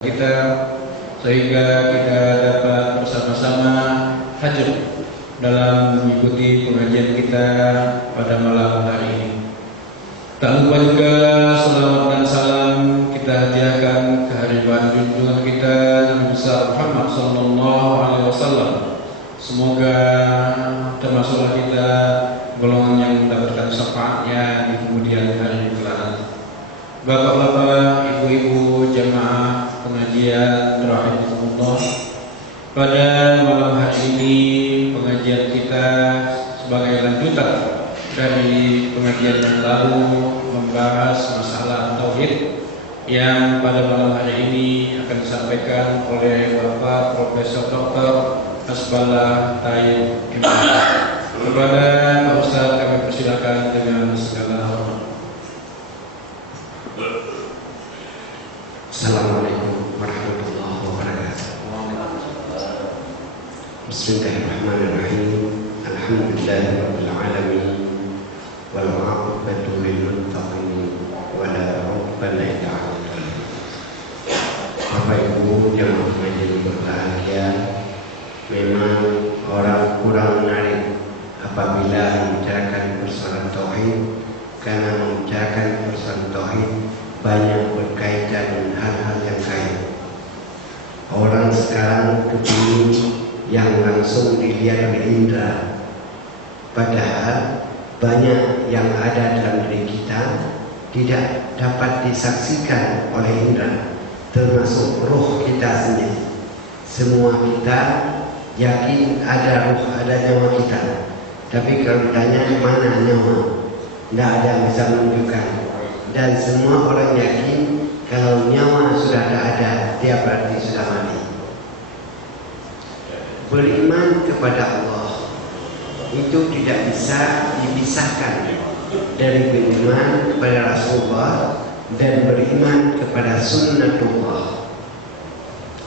kita sehingga kita dapat bersama-sama hadir dalam mengikuti pengajian kita pada malam hari ini. Tak lupa juga salawat dan salam kita hadiahkan kehadiran junjungan kita Nabi besar Muhammad sallallahu alaihi wasallam. Semoga termasuklah kita golongan yang mendapatkan syafaatnya di kemudian hari kelak. Bapak-bapak, ibu-ibu, jamaah pengajian rahimahullah, pada malam hari ini pengajian kita sebagai lanjutan dari pengajian yang lalu membahas masalah tauhid yang pada malam hari ini akan disampaikan oleh Bapak Profesor Dr. Hasbullah Taib. Kepada Pak Ustaz kami persilakan dengan segala hormat. Assalamualaikum warahmatullahi wabarakatuh. Bismillahirrahmanirrahim. Alhamdulillahirabbil alamin wal 'aqibatu lil muttaqin wa la 'udwana illa 'alal zalimin. Bapak Ibu jamaah majelis berbahagia, memang orang kurang menarik apabila membicarakan persoalan tauhid, karena membicarakan persoalan tauhid banyak berkaitan dengan hal-hal yang kaya. Orang sekarang kepingin yang langsung dilihat oleh indera, padahal banyak yang ada dalam diri kita tidak dapat disaksikan oleh indera, termasuk roh kita sendiri. Semua kita yakin ada roh, ada nyawa kita, tapi kalau ditanya mana nyawa, tidak ada yang bisa menunjukkan. Dan semua orang yakin kalau nyawa sudah tidak ada, dia berarti sudah mati. Beriman kepada Allah itu tidak bisa dipisahkan dari beriman kepada Rasulullah dan beriman kepada sunnatullah.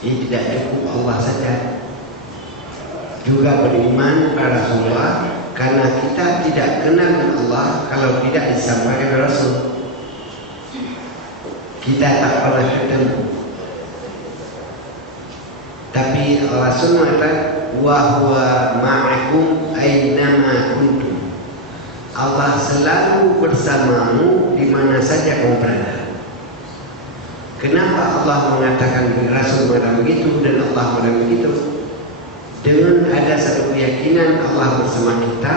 Ini tidak cukup Allah saja, juga beriman kepada Rasulullah, karena kita tidak kenal dengan Allah kalau tidak disampaikan oleh Rasul. Kita tak pernah ketemu, tapi Rasul mengatakan wa huwa ma'akum aynama kuntum. Allah selalu bersamamu di mana saja kamu berada. Kenapa Allah mengatakan, Rasul mengatakan begitu dan Allah mengatakan begitu? Dengan ada satu keyakinan Allah bersama kita,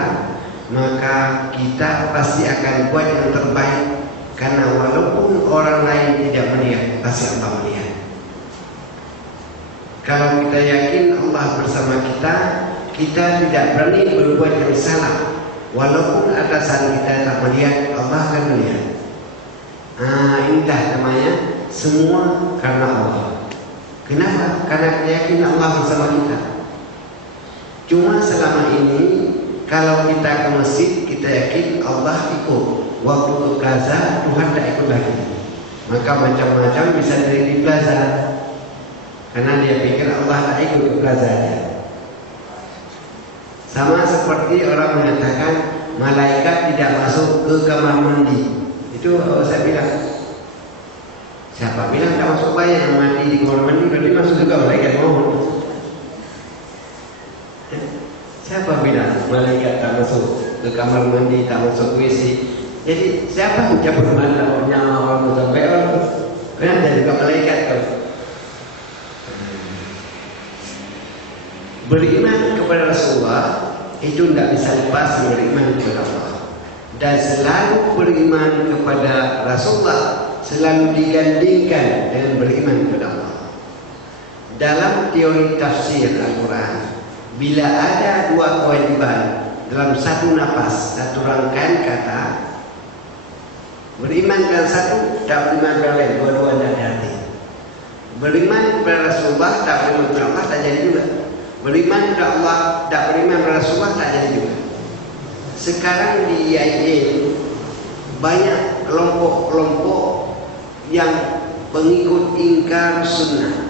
maka kita pasti akan buat yang terbaik. Karena walaupun orang lain tidak melihat, pasti Allah melihat. Kalau kita yakin Allah bersama kita, kita tidak berani berbuat yang salah. Walaupun atasan kita tak melihat, Allah akan melihat. Inilah namanya semua karena Allah. Kenapa? Karena kita yakin Allah bersama kita. Cuma selama ini, kalau kita ke masjid, kita yakin Allah ikut. Waktu ke plaza, Tuhan tak ikut lagi. Maka macam-macam bisa dari di plaza, karena dia pikir Allah tak ikut ke plazanya. Sama seperti orang mengatakan malaikat tidak masuk ke kamar mandi. Itu saya bilang, siapa bilang tak masuk? Banyak yang mati di kamar mandi, berarti masuk juga malaikat maut. Siapa bilang malaikat tak masuk ke kamar mandi, tak masuk WC? Jadi siapa yang cabut mata nyawa orang sampai orang kan jadi malaikat kan? Beriman kepada Rasulullah itu tidak bisa lepas beriman kepada Allah, dan selalu beriman kepada Rasulullah selalu digandingkan dengan beriman kepada Allah. Dalam teori tafsir Al-Quran, bila ada dua kewajiban dalam satu nafas, satu rangkaian kata, beriman kepada satu, tak beriman kepada lain, dua-duanya ada hati. Beriman kepada Rasulullah, tak beriman kepada Allah, tak jadi juga. Beriman kepada Allah, tak beriman kepada Rasulullah, tak jadi juga. Sekarang di IAIA banyak kelompok-kelompok yang pengikut ingkar sunnah.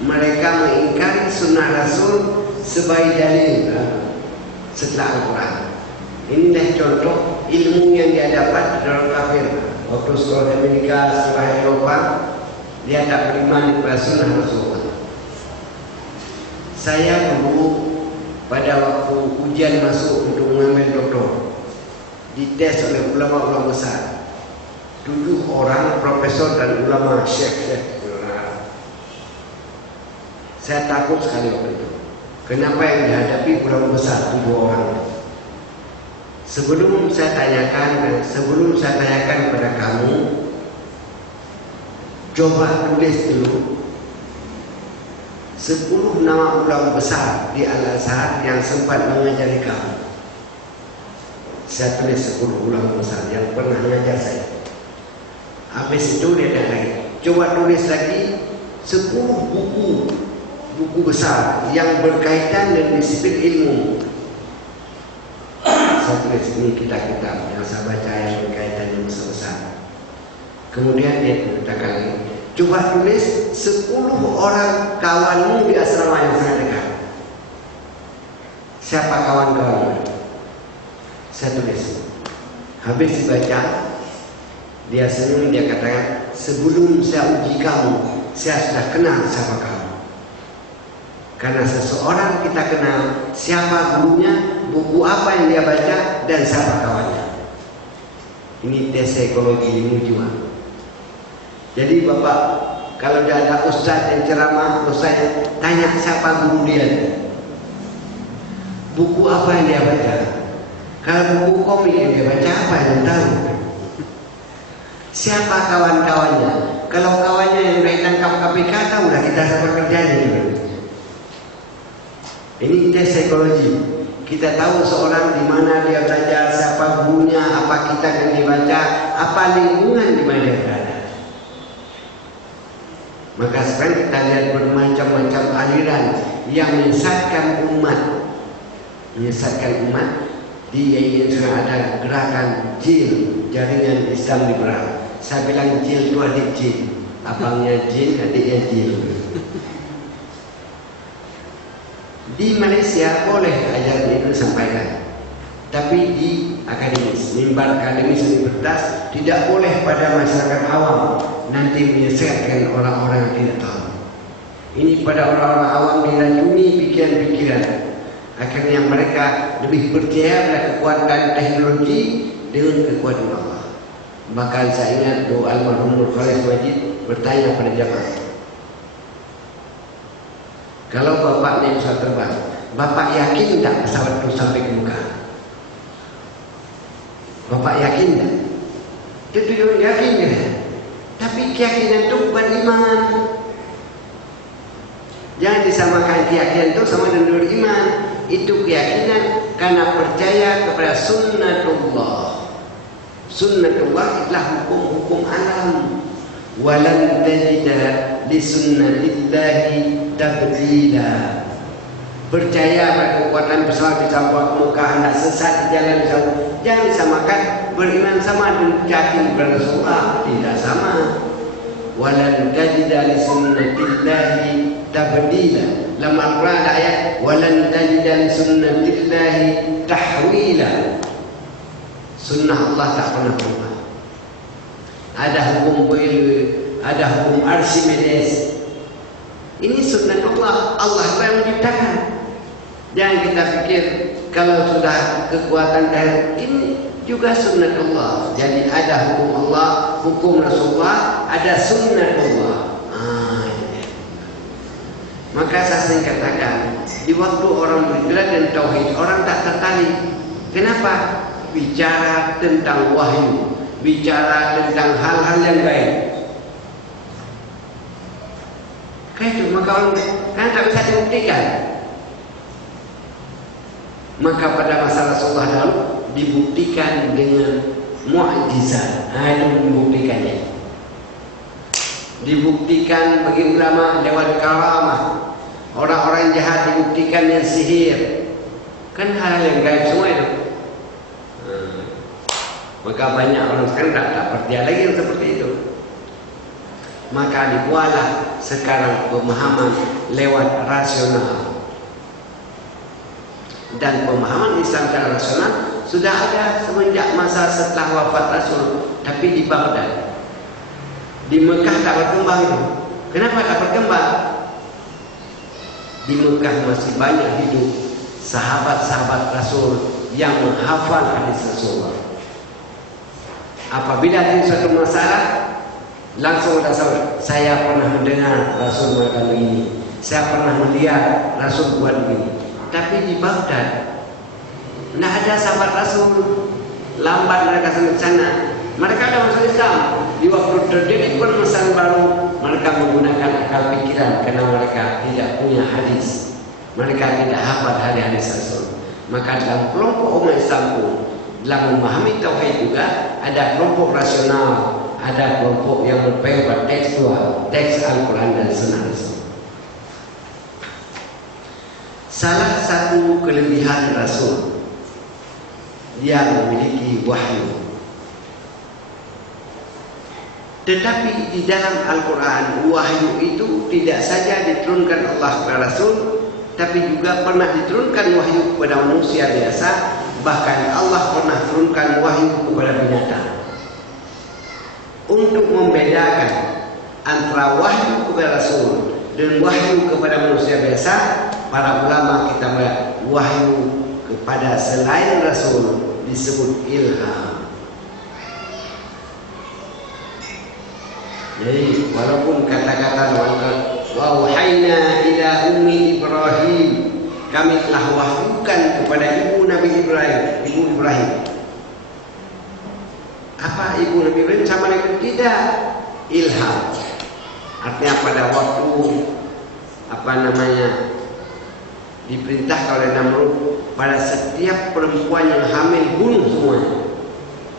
Mereka mengingkari sunnah Rasul sebagai dalil setelah Al-Quran. Inilah contoh ilmu yang dia dapat dari orang kafir. Waktu sekolah Amerika, sekolah Eropa, dia tak beriman kepada sunnah Rasulullah. Saya dulu pada waktu ujian masuk untuk mengambil doktor, dites oleh ulama-ulama besar, 7 orang profesor dan ulama syekh. Saya takut sekali waktu itu. Kenapa yang dihadapi ulama besar 7 orang? Sebelum saya tanyakan kepada kamu, coba tulis dulu 10 nama ulama besar di Al-Azhar yang sempat mengajari kamu. Saya tulis 10 ulama besar yang pernah mengajar saya. Habis itu dia tanya lagi, coba tulis lagi 10 buku besar yang berkaitan dengan disiplin ilmu. Saya tulis ini kitab-kitab yang saya baca yang berkaitan dengan besar-besar. Kemudian dia katakan lagi, coba tulis 10 orang kawanmu di asrama yang sangat dekat. Siapa kawan-kawanmu? Saya tulis. Habis dibaca, dia senyum, dia katakan, sebelum saya uji kamu, saya sudah kenal siapa kamu. Karena seseorang kita kenal siapa gurunya, buku apa yang dia baca, dan siapa kawannya. Ini tes psikologi ilmu jiwa. Jadi Bapak, kalau ada ustaz yang ceramah, ustaz tanya siapa guru dia, buku apa yang dia baca. Kalau buku komik yang dia baca, apa yang tahu? Siapa kawan-kawannya? Kalau kawannya yang udah ditangkap KPK, tahu udah kita pekerjaannya juga. Ini tes psikologi. Kita tahu seorang di mana dia belajar, siapa gurunya, apa kitab yang dibaca, apa lingkungan di mana dia berada. Maka sekarang kita lihat bermacam-macam aliran yang menyesatkan umat. Di yang sudah ada gerakan JIL, Jaringan Islam Liberal. Saya bilang JIL itu adik JIL, abangnya JIL, adiknya JIL. Di Malaysia boleh ajaran itu disampaikan, tapi di akademis, mimbar akademis universitas tidak boleh pada masyarakat awam, nanti menyesatkan orang-orang yang tidak tahu. Ini pada orang-orang awam diracuni pikiran-pikiran, akhirnya mereka lebih percaya pada kekuatan teknologi dengan kekuatan Allah. Bahkan saya ingat doa almarhum Nur Khalid Majid bertanya pada jamaah, kalau Bapak naik pesawat terbang, Bapak yakin tak pesawat itu sampai ke muka? Bapak yakin tak? Itu yakin ya. Tapi keyakinan itu bukan iman. Jangan disamakan keyakinan itu sama dengan beriman. Itu keyakinan karena percaya kepada sunnatullah. Sunnatullah adalah hukum-hukum alam. Walan tajida li sunnatillahi tabdila. Percaya pada kekuatan pesawat bisa buat muka anda sesat di jalan jauh. Jangan disamakan beriman sama dengan yakin kepada Rasulullah. Tidak sama. Walan tajida li sunnatillahi tabdila. Dalam Al-Quran ada ayat walan tajida li sunnatillahi tahwila. Sunnah Allah tak pernah berubah. Ada hukum ada hukum Archimedes. Ini sunnah Allah. Allah yang menciptakan. Jangan kita pikir kalau sudah kekuatan dan ini juga sunnah Allah. Jadi ada hukum Allah, hukum Rasulullah, ada sunnah Allah. Maka saya sering katakan, di waktu orang bergerak dan tauhid, orang tak tertarik. Kenapa? Bicara tentang wahyu, bicara tentang hal-hal yang baik. Kayak itu, maka orang kan tak bisa dibuktikan. Maka pada masa Rasulullah dahulu dibuktikan dengan mukjizat. Itu membuktikannya. Dibuktikan bagi ulama lewat karamah. Orang-orang jahat dibuktikan dengan sihir. Kan hal yang gaib semua itu. Maka banyak orang sekarang tak percaya lagi yang seperti itu. Maka dibuatlah sekarang pemahaman lewat rasional. Dan pemahaman Islam secara rasional sudah ada semenjak masa setelah wafat Rasul. Tapi di Baghdad, di Mekah tak berkembang itu. Kenapa tak berkembang? Di Mekah masih banyak hidup sahabat-sahabat Rasul yang menghafal hadis Rasulullah. Apabila ada suatu masalah, langsung Rasul, saya pernah mendengar Rasul melakukan begini, saya pernah melihat Rasul buat begini. Tapi di Baghdad tidak ada sahabat Rasul, lambat mereka sampai sana. Mereka ada masuk Islam di waktu terjadi permasalahan baru, mereka menggunakan akal pikiran karena mereka tidak punya hadis, mereka tidak hafal hadis Rasul. Maka dalam kelompok umat Islam pun dalam memahami tauhid juga ada kelompok rasional, ada kelompok yang berpegang tekstual, teks Al-Quran dan Sunnah Rasul. Salah satu kelebihan Rasul, dia memiliki wahyu. Tetapi di dalam Al-Quran, wahyu itu tidak saja diturunkan Allah kepada Rasul, tapi juga pernah diturunkan wahyu kepada manusia biasa. Bahkan Allah pernah turunkan wahyu kepada binatang. Untuk membedakan antara wahyu kepada Rasul dan wahyu kepada manusia biasa, para ulama kita melihat wahyu kepada selain Rasul disebut ilham. Jadi walaupun kata-kata wa wahayna ila ummi Ibrahim, kami telah wahyukan kepada ibu Nabi Ibrahim, ibu Ibrahim. Apa ibu Nabi Ibrahim sama dengan tidak? Ilham. Artinya pada waktu diperintahkan oleh Namrud, pada setiap perempuan yang hamil bunuh semuanya,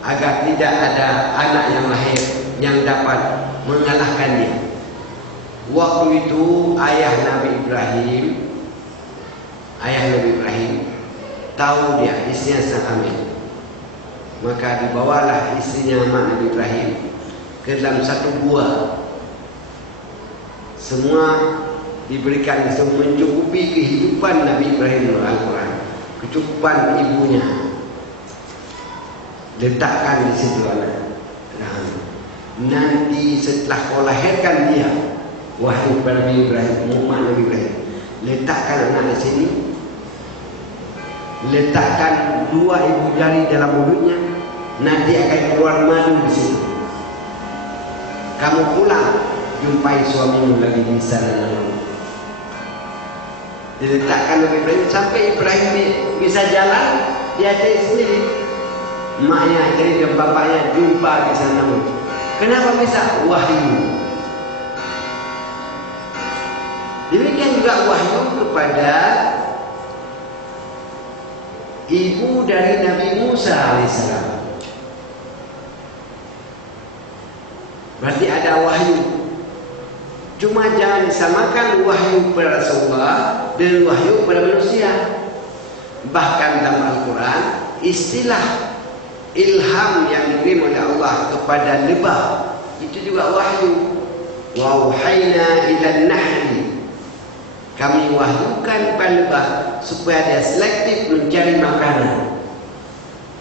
agar tidak ada anak yang lahir yang dapat mengalahkan dia. Waktu itu ayah Nabi Ibrahim tahu dia istrinya sedang hamil. Maka dibawalah istrinya Nabi Ibrahim ke dalam satu gua. Semua diberikan mencukupi kehidupan Nabi Ibrahim dalam Al-Quran, kecukupan ibunya. Letakkan di situ anak. Nanti setelah kau lahirkan dia, wahai Nabi Ibrahim, umat Nabi Ibrahim, letakkan anak di sini. Letakkan 2 ibu jari dalam mulutnya, nanti akan keluar madu di situ. Kamu pulang, jumpai suamimu lagi di sana. Diletakkan Nabi Ibrahim sampai Ibrahim bisa jalan, dia cari sendiri. Maknya cari dan bapaknya jumpa di sana. Kenapa bisa? Wahyu. Demikian juga wahyu kepada ibu dari Nabi Musa alaihissalam. Berarti ada wahyu. Cuma jangan disamakan wahyu kepada Rasulullah dan wahyu kepada manusia. Bahkan dalam Al-Quran, istilah ilham yang diberi oleh Allah kepada lebah itu juga wahyu. Wa wahayna ila nahli, kami wahyukan kepada lebah supaya dia selektif mencari makanan.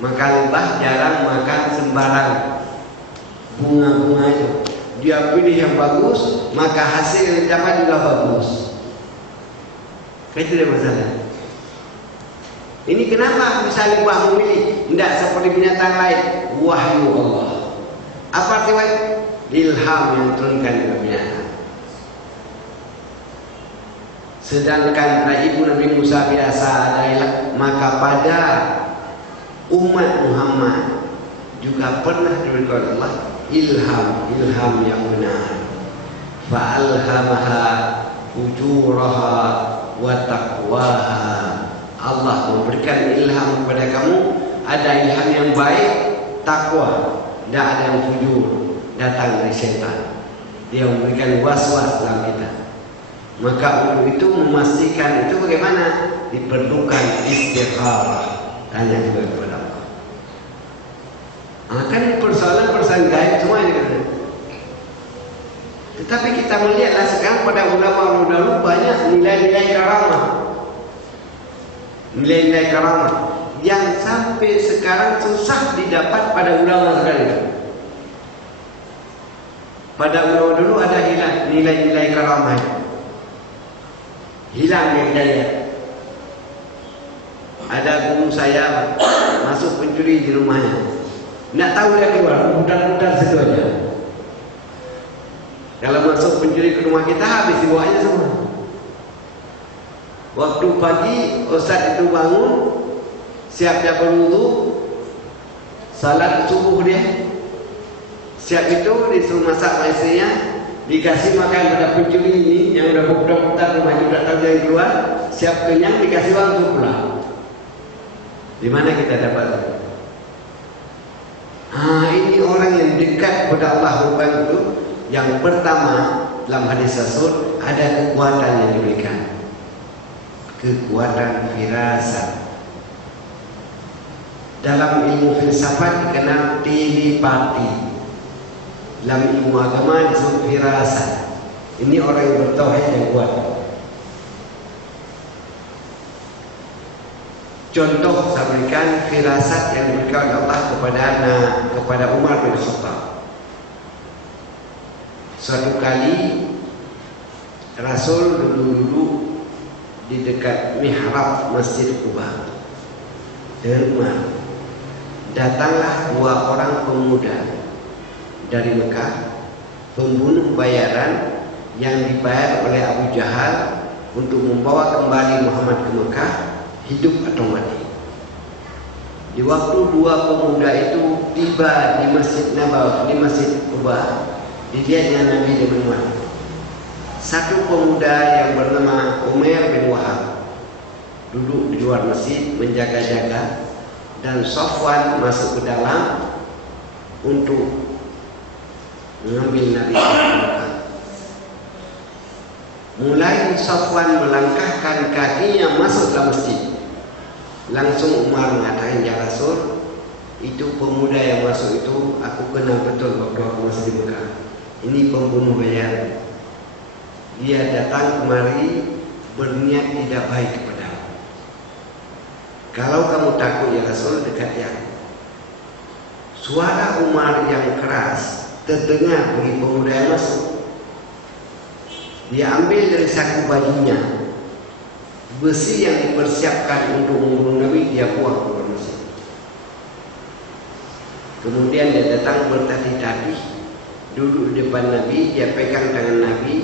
Maka lebah jarang makan sembarang bunga-bunga itu. Dia pilih yang bagus, maka hasil yang dapat juga bagus. Itu dia masalah. Ini kenapa bisa lebah memilih? Tidak seperti binatang lain. Wahyu Allah. Apa arti wahyu? Ilham yang turunkan kepada binatang. Sedangkan ibu Nabi Musa biasa adalah, maka pada umat Muhammad juga pernah diberikan Allah ilham yang benar. Fa'alhamaha ujuraha wa taqwaha. Allah memberikan ilham kepada kamu, ada ilham yang baik, takwa, tidak ada yang fujur, datang dari syaitan. Dia memberikan waswas dalam kita. Maka untuk itu memastikan itu bagaimana? Diperlukan istikharah, tanya juga kepada Allah. Kan persoalan gaib semua ini kan. Tetapi kita melihatlah sekarang pada ulama dahulu banyak nilai-nilai karamah. Nilai-nilai karamah yang sampai sekarang susah didapat pada ulama sekarang. Pada ulama dulu ada hilang nilai-nilai karamah. Hilang yang daya. Ada guru saya masuk pencuri di rumahnya. Tidak tahu dia keluar, mudah-mudahan situ aja. Kalau masuk pencuri ke rumah kita habis dibawanya semua. Waktu pagi Ustaz itu bangun, siapnya berwudu, salat subuh dia. Siap itu disuruh masak sama istrinya, dikasih makan pada pencuri ini yang udah putar rumahnya udah tahu jalan keluar, siap kenyang dikasih uang untuk pulang. Di mana kita dapat? Ini orang yang dekat kepada Allah bukan itu. Yang pertama dalam hadis Rasul ada kekuatan yang diberikan, kekuatan firasat. Dalam ilmu filsafat dikenal telepati. Dalam ilmu agama disebut firasat. Ini orang yang bertauhid yang kuat. Contoh saya berikan firasat yang diberikan Allah kepada Umar bin Khattab. Suatu kali Rasul duduk di dekat mihrab Masjid Quba dengan Umar. Datanglah dua orang pemuda dari Mekah, pembunuh bayaran yang dibayar oleh Abu Jahal untuk membawa kembali Muhammad ke Mekah, hidup atau mati. Di waktu dua pemuda itu tiba di Masjid Nabawi, di Masjid Quba, dilihatnya Nabi dengan Umar. Satu pemuda yang bernama Umair bin Wahab duduk di luar masjid menjaga-jaga, dan Safwan masuk ke dalam untuk mengambil Nabi ke Mekah. Mulai Safwan melangkahkan kakinya masuk dalam masjid, langsung Umar mengatakan, ya Rasul, itu pemuda yang masuk itu aku kenal betul waktu aku masih di Mekah. Ini pembunuh bayaran. Dia datang kemari berniat tidak baik kepadamu. Kalau kamu takut ya Rasul, dekati aku. Suara Umar yang keras terdengar bagi pemuda yang masuk. Dia ambil dari saku bajunya besi yang dipersiapkan untuk membunuh Nabi, dia buang keluar masjid. Kemudian dia datang bertatih-tatih, duduk di depan Nabi, dia pegang tangan Nabi,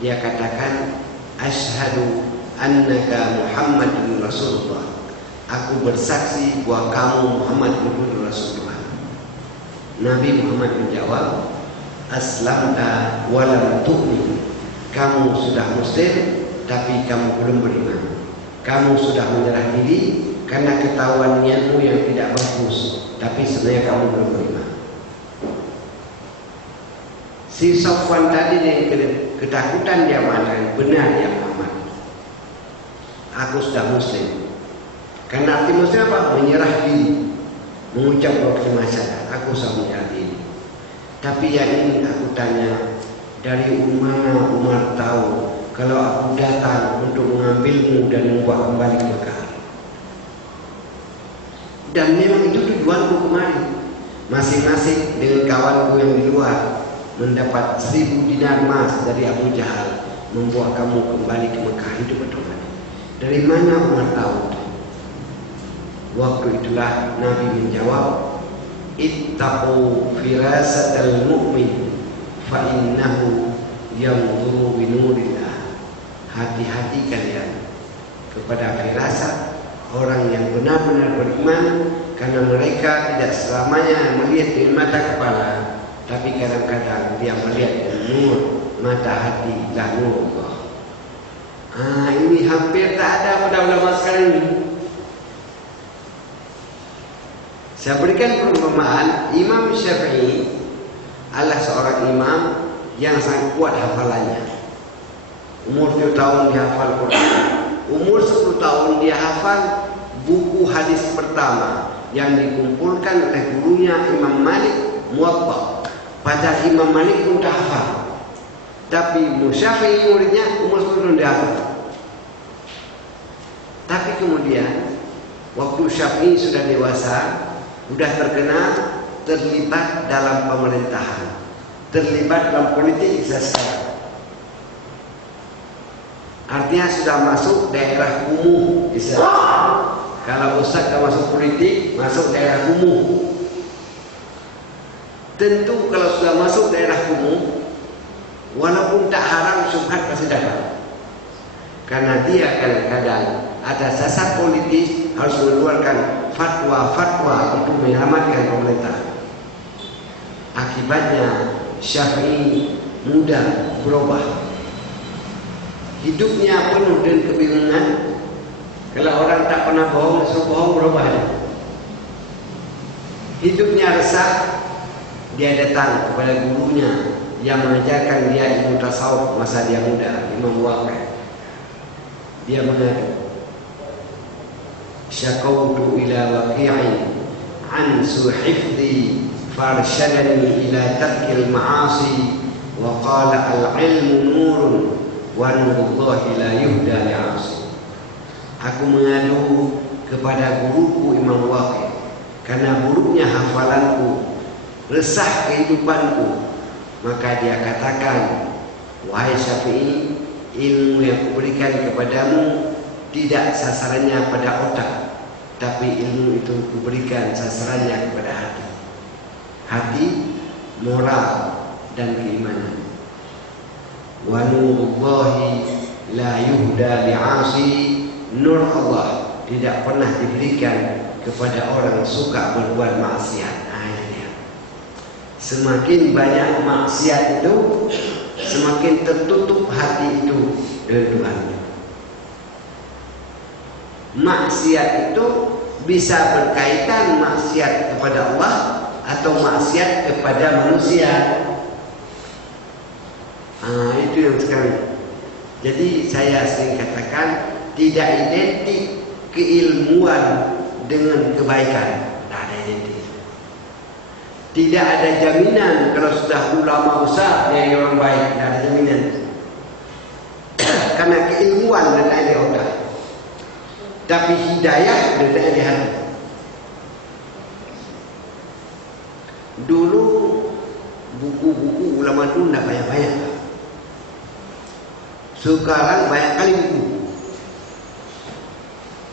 dia katakan, asyhadu annaka Muhammadun Rasulullah. Aku bersaksi bahwa kamu Muhammad betul Rasulullah. Nabi Muhammad menjawab, aslamta walam tu'min. Kamu sudah muslim tapi kamu belum beriman. Kamu sudah menyerah diri karena ketahuan niatmu yang tidak bagus, tapi sebenarnya kamu belum beriman. Si Safwan tadi dengan ketakutan dia mengatakan, benar ya Muhammad, aku sudah muslim. Karena arti muslim apa? Menyerah diri, mengucap kalimat syahadat, aku sudah menyerah diri. Tapi yang ini aku tanya, dari mana Umar tahu kalau aku datang untuk mengambilmu dan membawa kembali ke Mekah? Dan memang itu tujuanku kemari. Masing-masing dengan kawanku yang di luar mendapat 1000 dinar emas dari Abu Jahal, membawa kamu kembali ke Mekah hidup atau mati. Dari mana Umar tahu? Waktu itulah Nabi menjawab, ittaqu firasatal mu'min fa innahu yanzuru bi nurillah. Hati-hati kalian kepada firasat orang yang benar-benar beriman, karena mereka tidak selamanya melihat dengan mata kepala, tapi kadang-kadang dia melihat dengan nur mata hati dan nur Allah. Ini hampir tak ada pada ulama sekarang ini. Saya berikan perumpamaan, Imam Syafi'i adalah seorang imam yang sangat kuat hafalannya. Umur 7 tahun dia hafal Quran. Umur 10 tahun dia hafal buku hadis pertama yang dikumpulkan oleh gurunya Imam Malik, Muwatta. Padahal Imam Malik pun dah hafal, tapi Syafi'i muridnya umur 10 tahun dia hafal. Tapi kemudian waktu Syafi'i sudah dewasa, sudah terkenal, terlibat dalam pemerintahan. terlibat dalam politik sekarang. Artinya sudah masuk daerah kumuh Islam. Kalau ustaz dah masuk politik, masuk daerah kumuh. Tentu kalau sudah masuk daerah kumuh, walaupun tak haram syubhat pasti dapat. Karena dia kadang-kadang ada sasar politis harus mengeluarkan fatwa-fatwa untuk menyelamatkan pemerintah. Akibatnya Syafi'i mudah berubah. Hidupnya penuh dengan kebingungan. Kalau orang tak pernah bohong, suruh bohong berubah. Hidupnya resah, dia datang kepada gurunya yang mengajarkan dia ilmu tasawuf masa dia muda, Imam Waqi'. Dia mengadu, syakautu ila waqi'in an suhifdi farshadani ila tarkil ma'asi wa qala al-ilmu nurun wa nurullahi la yuhda li'asi. Aku mengadu kepada guruku Imam Waqi' karena buruknya hafalanku, resah kehidupanku. Maka dia katakan, wahai Syafi'i, ilmu yang kuberikan kepadamu tidak sasarannya pada otak, tapi ilmu itu kuberikan sasarannya kepada hati. Hati, moral dan keimanan. Wa nurullahi la yuhda li'asi. Nur Allah tidak pernah diberikan kepada orang yang suka berbuat maksiat. Semakin banyak maksiat itu, semakin tertutup hati itu dengan Tuhan. Maksiat itu bisa berkaitan maksiat kepada Allah atau maksiat kepada manusia. Itu yang sekarang. Jadi saya sering katakan tidak identik keilmuan dengan kebaikan. Tidak ada identik. Tidak ada jaminan kalau sudah ulama besar yang orang baik. Tidak ada jaminan. Karena keilmuan letak di otak, tapi hidayah letak di hati. Dulu buku-buku ulama itu tidak banyak-banyak. Sekarang banyak kali buku.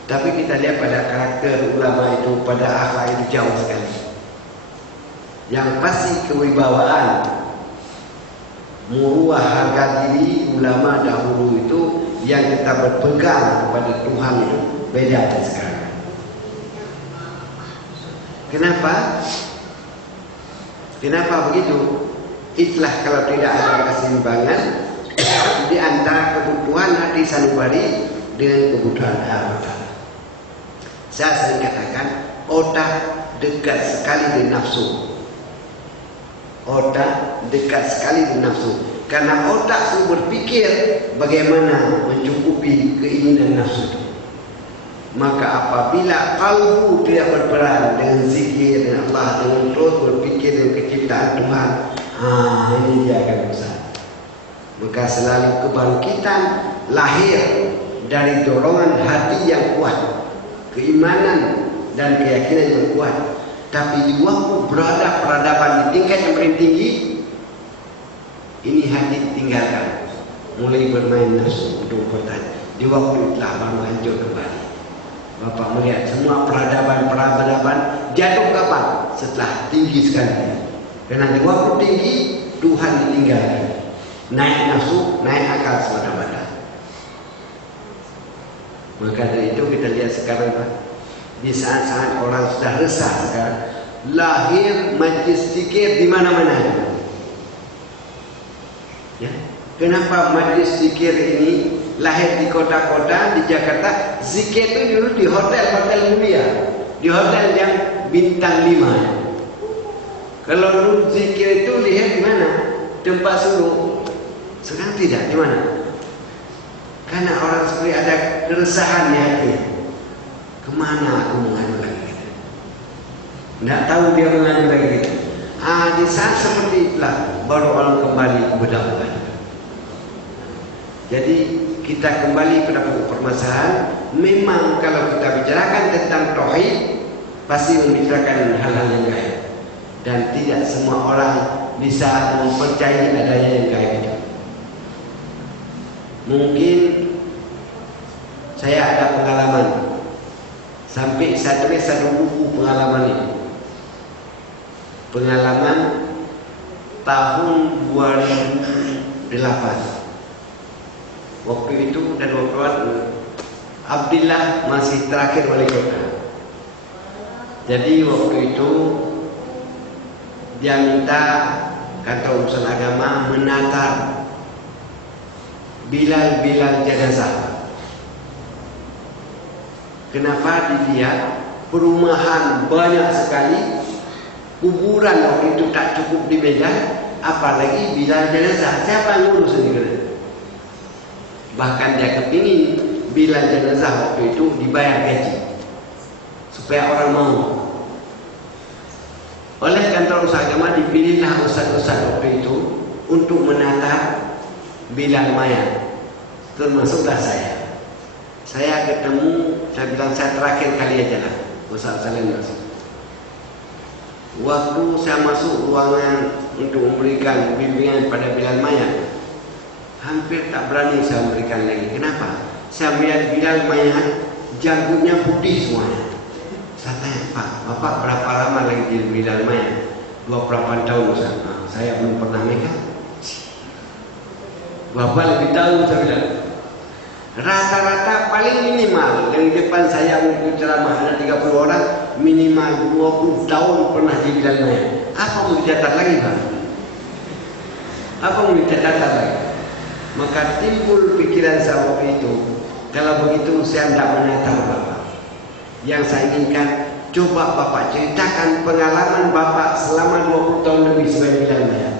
Tapi kita lihat pada karakter ulama itu, pada akhlak itu jauh sekali. Yang pasti kewibawaan, muruah harga diri ulama dahulu itu yang kita berpegang kepada Tuhan itu beda dari sekarang. Kenapa? Kenapa begitu? Itulah kalau tidak ada keseimbangan di antara kebutuhan hati sanubari dengan kebutuhan harta. Saya sering katakan otak dekat sekali dengan nafsu. Otak dekat sekali dengan nafsu. Karena otak selalu berpikir bagaimana mencukupi keinginan nafsu itu. Maka apabila kalbu tidak berperan dengan zikir dengan Allah, dengan terus berpikir dengan keciptaan Tuhan, ini dia akan besar. Maka selalu kebangkitan lahir dari dorongan hati yang kuat, keimanan dan keyakinan yang kuat. Tapi di waktu berada peradaban di tingkat yang paling tinggi, ini hati ditinggalkan, mulai bermain nafsu untuk bertanya. Di waktu itulah baru hancur kembali. Bapak melihat semua peradaban jatuh kapan? Setelah tinggi sekali. Karena di waktu tinggi Tuhan ditinggalkan, naik nafsu, naik akal semata-mata. Maka dari itu kita lihat sekarang Pak, di saat-saat orang sudah resah sekarang, lahir majlis zikir di mana-mana. Ya. Kenapa majlis zikir ini lahir di kota-kota, di Jakarta? Zikir itu dulu di hotel-hotel mulia, di hotel yang bintang 5. Kalau dulu zikir itu lihat di mana? Tempat suruh. Sekarang tidak, di mana? Karena orang seperti ada keresahan di hati. Kemana aku mengadu lagi? Tidak tahu dia mengadu lagi. Di saat seperti itulah baru orang kembali kepada Allah. Jadi kita kembali pada permasalahan. Memang kalau kita bicarakan tentang tauhid, pasti membicarakan hal-hal yang gaib. dan tidak semua orang bisa mempercayai adanya yang gaib itu. Mungkin saya ada pengalaman sampai saya tulis satu buku pengalaman ini. Pengalaman tahun 2008. Waktu itu dan waktu Abdillah masih terakhir wali kota. Jadi waktu itu dia minta kantor urusan agama menata bilal jenazah. Kenapa dilihat perumahan banyak sekali, kuburan waktu itu tak cukup di Medan, apalagi bilal jenazah. Siapa yang ngurus ini? Bahkan dia kepingin bilal jenazah waktu itu dibayar gaji supaya orang mau. Oleh kantor usaha agama dipilihlah ustaz-ustaz waktu itu untuk menata bilal mayat, termasuklah saya. Saya ketemu, saya bilang saya terakhir kali aja lah Ustaz Salim masuk. Waktu saya masuk ruangan untuk memberikan bimbingan pada bilal mayat, hampir tak berani saya memberikan lagi. Kenapa? Saya melihat bilal mayat janggutnya putih semuanya. Saya tanya, Pak, Bapak berapa lama lagi di bilal mayat? 28 tahun Ustaz. Nah, saya belum pernah megang. Bapak lebih tahu, saya bilang. Rata-rata paling minimal yang di depan saya untuk ceramah ada 30 orang, minimal 20 tahun pernah di bilal mayat. Apa mau dicatat lagi, Pak? Apa mau dicatat lagi? Maka timbul pikiran saya waktu itu, kalau begitu saya tidak menata Bapak. Yang saya inginkan, coba Bapak ceritakan pengalaman Bapak selama 20 tahun lebih sebagai bilal mayat.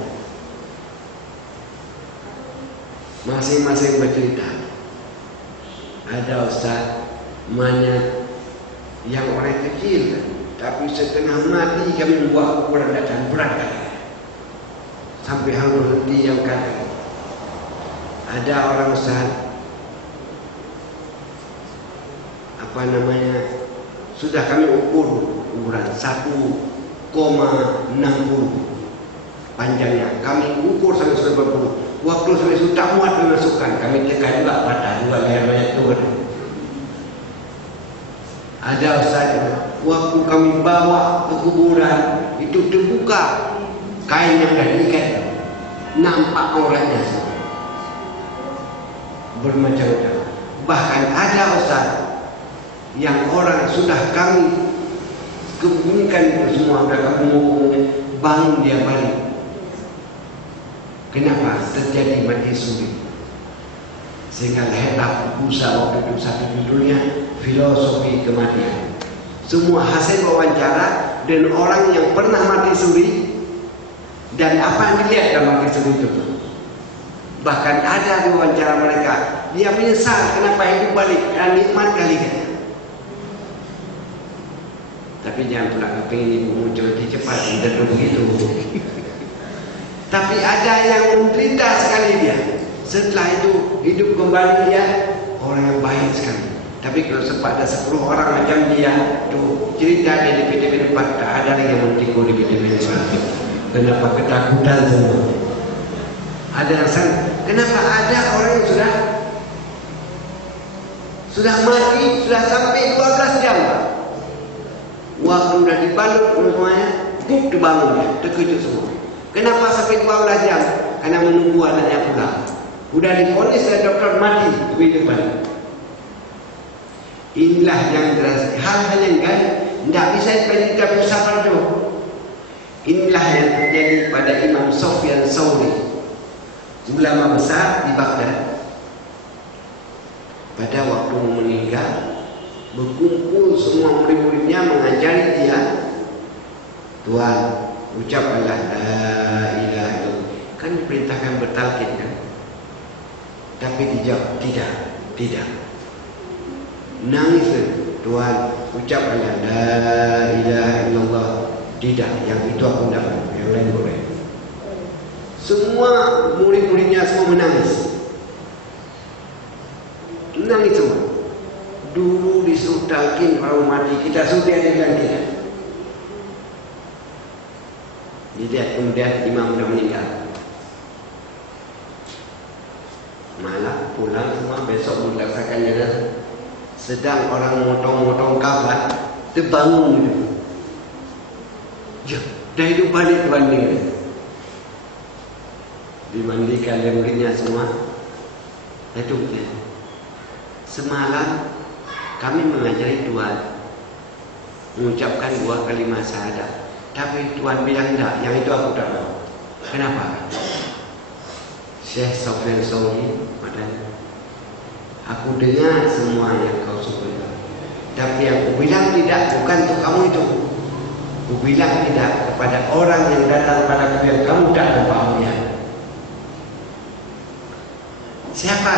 Masing-masing bercerita. Ada Ustaz mayat yang orang kecil, tapi setengah mati kami membuat kuburan dan berat sampai harus berhenti yang kata. Ada orang Ustaz sudah kami ukur ukuran 1,60 panjangnya, kami ukur sampai 90. Waktu sampai sudah muat dimasukkan, kami tekan juga patah juga leher mayat itu. Ada Ustaz, waktu kami bawa ke kuburan itu terbuka kain yang dah diikat, nampak auratnya bermacam-macam. Bahkan ada Ustaz yang orang sudah kami kebunyikan semua, sudah kami ngomongin, bangun dia balik. Kenapa? Terjadi mati suri. Sehingga lahirlah buku waktu itu satu judulnya Filosofi Kematian. Semua hasil wawancara dan orang yang pernah mati suri dan apa yang dilihat dalam mati suri itu. Bahkan ada di wawancara mereka, dia menyesal kenapa hidup balik dan nikmat kali ini. Tapi jangan pula kepingin ibu muncul cepat, tidak begitu. Tapi ada yang menderita sekali dia. Setelah itu hidup kembali dia orang yang baik sekali. Tapi kalau sempat ada 10 orang macam dia, tuh cerita dia di PTP 4, tak ada lagi yang mentinggal di PTP 4. Kenapa ketakutan semua? Ada yang kenapa ada orang yang sudah mati, sudah sampai 12 jam. Waktu sudah dibalut semuanya, terbangun dia, terkejut semua. Kenapa sampai 12 jam? Karena menunggu anaknya pulang. Sudah divonis oleh dokter mati begitu balik. Inilah yang terasa hal-hal yang gaib, tidak bisa kita filsafat itu. Inilah yang terjadi pada Imam Sufyan Tsauri, ulama besar di Baghdad. Pada waktu meninggal, berkumpul semua murid-muridnya mengajari dia, Tuhan, ucapkanlah la ilaha illallah. Kan diperintahkan bertalqin kan? Tapi dijawab tidak. Nangis, Tuhan, ucapkanlah la ilaha illallah. Tidak, yang itu aku tidak mau, yang lain boleh. Semua murid-muridnya semua menangis. Menangis semua. Dulu disuruh talqin orang mati, kita suruh dia bilang tidak. Dilihat kemudian imam sudah meninggal. Malam pulang semua, besok melaksanakan jenazah. Sedang orang motong-motong kafan, terbangun gitu. Ya, dah hidup balik ke banding. Dimandikan muridnya semua. Itu dia. Semalam kami mengajari Tuhan mengucapkan 2 kalimat syahadat. Tapi Tuhan bilang enggak, yang itu aku tak mau. Kenapa? Syekh Sofyan Sauri, aku dengar semua yang kau sebutkan. Tapi yang aku bilang tidak, bukan untuk kamu itu. Aku bilang tidak kepada orang yang datang pada yang kamu tak ada pahamnya. Siapa?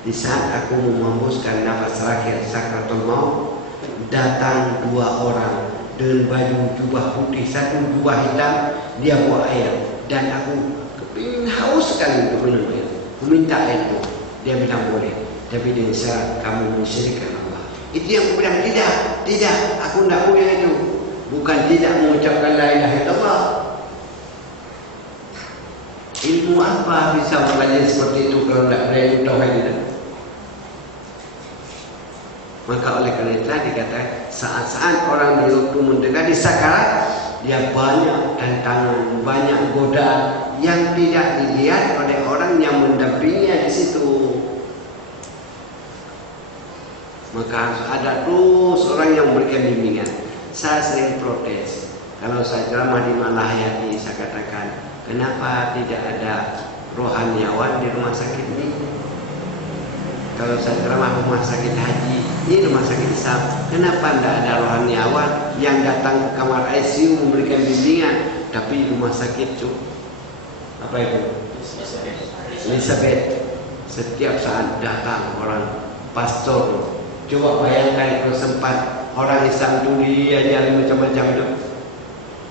Di saat aku menghembuskan nafas terakhir sakratul maut, datang 2 orang dengan baju jubah putih, satu jubah hitam, dia bawa air. Dan aku kepingin haus sekali untuk minum air. Aku minta air itu. Dia bilang boleh, tapi dengan syarat kamu mensyirikkan Allah. Itu yang aku bilang, tidak, aku tidak boleh itu. Bukan tidak mengucapkan la ilaha illallah. Ilmu apa bisa belajar seperti itu kalau tidak berilmu tauhid itu? Maka oleh karena itu dikatakan saat-saat orang di waktu mendekati sakarat, dia banyak tantangan, banyak godaan yang tidak dilihat oleh orang yang mendampinginya di situ. Maka harus ada terus orang yang memberikan bimbingan. Saya sering protes kalau saya ceramah di Malahayati, saya katakan, kenapa tidak ada rohaniawan di rumah sakit ini? Kalau saya ceramah rumah sakit haji, ini rumah sakit Islam, kenapa tidak ada rohaniawan yang datang ke kamar ICU memberikan bimbingan? Tapi rumah sakit itu, apa itu? Elizabeth, setiap saat datang orang pastor. Coba bayangkan kalau sempat orang Islam itu diajari macam-macam itu.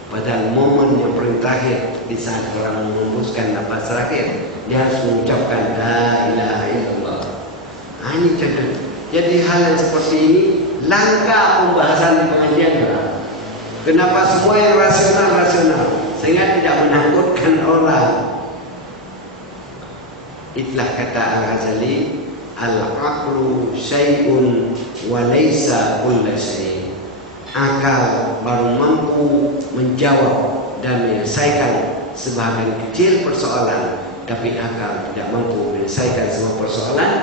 Padahal momen yang paling terakhir di saat orang menghembuskan nafas terakhir, dia harus mengucapkan la ilaha illallah. Ini contoh. Jadi hal yang seperti ini langka pembahasan di pengajian. Kenapa semua yang rasional sehingga tidak menakutkan orang? Itulah kata Al-Ghazali, al-aqlu syai'un wa laysa kullu syai'. Akal baru mampu menjawab dan menyelesaikan sebahagian kecil persoalan, tapi akal tidak mampu menyelesaikan semua persoalan.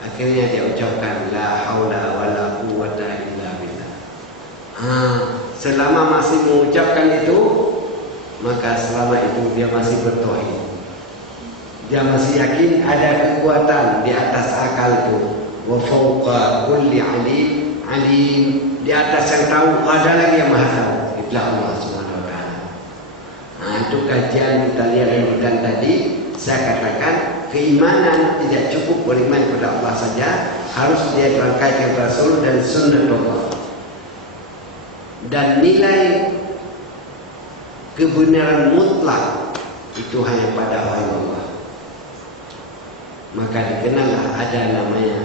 Akhirnya dia ucapkan la haula wala quwwata illa billah. Selama masih mengucapkan itu, maka selama itu dia masih bertauhid. Dia masih yakin ada kekuatan di atas akal itu. Wa fawqa kulli alim, di atas yang tahu ada lagi yang maha tahu. Itulah Allah Subhanahu wa taala. Itu kajian kita lihat dan tadi saya katakan keimanan tidak cukup beriman kepada Allah saja, harus dia dirangkaikan Rasul dan sunnah Allah. Dan nilai kebenaran mutlak itu hanya pada Allah. Maka dikenallah ada namanya